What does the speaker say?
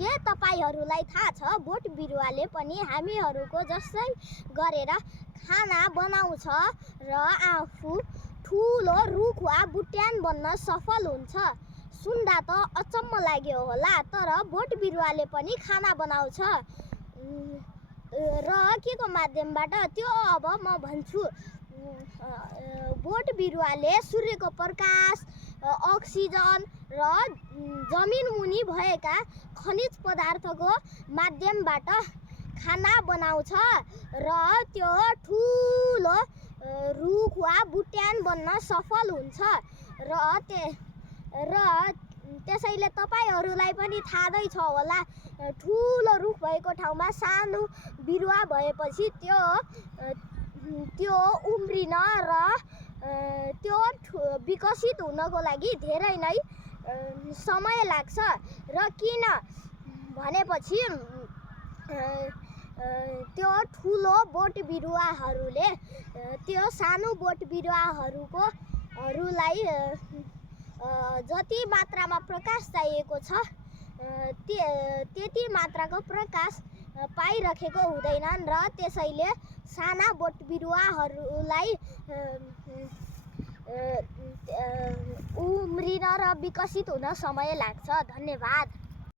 के तपाईहरूलाई थाहा छ बोट बिरुवाले पनि हामीहरूको जस्तै गरेर खाना बनाउँछ र आफू ठुलो रुख वा बुट्यान बन्न सफल हुन्छ। सुन्दा त अचम्म लाग्यो होला, तर बोट बिरुवाले पनि खाना बनाउँछ र के को माध्यमबाट त्यो अब म भन्छु। बोट बिरुवाले सूर्यको प्रकाश, अक्सिजन र जमिन मुनि भएका खनिज पदार्थको माध्यमबाट खाना बनाउँछ र त्यो ठुलो रुख वा बुट्यान बन्न सफल हुन्छ र त्यसैले तपाईहरूलाई पनि थाहै छ होला, ठुलो रुख भएको ठाउँमा सानो बिरुवा भएपछि त्यो उम्रिन र त्यो विकसित हुनको लागि धेरै नै समय लाग्छ। र किन भनेपछि त्यो ठुलो बोट बिरुवाहरूले त्यो सानो बोट बिरुवाहरूलाई जति मात्रामा प्रकाश चाहिएको छ त्यति मात्राको प्रकाश पाइरहेको हुँदैनन् र त्यसैले साना बोट बिरुवाहरूलाई उम्रिन र विकसित हुन समय लाग्छ। धन्यवाद।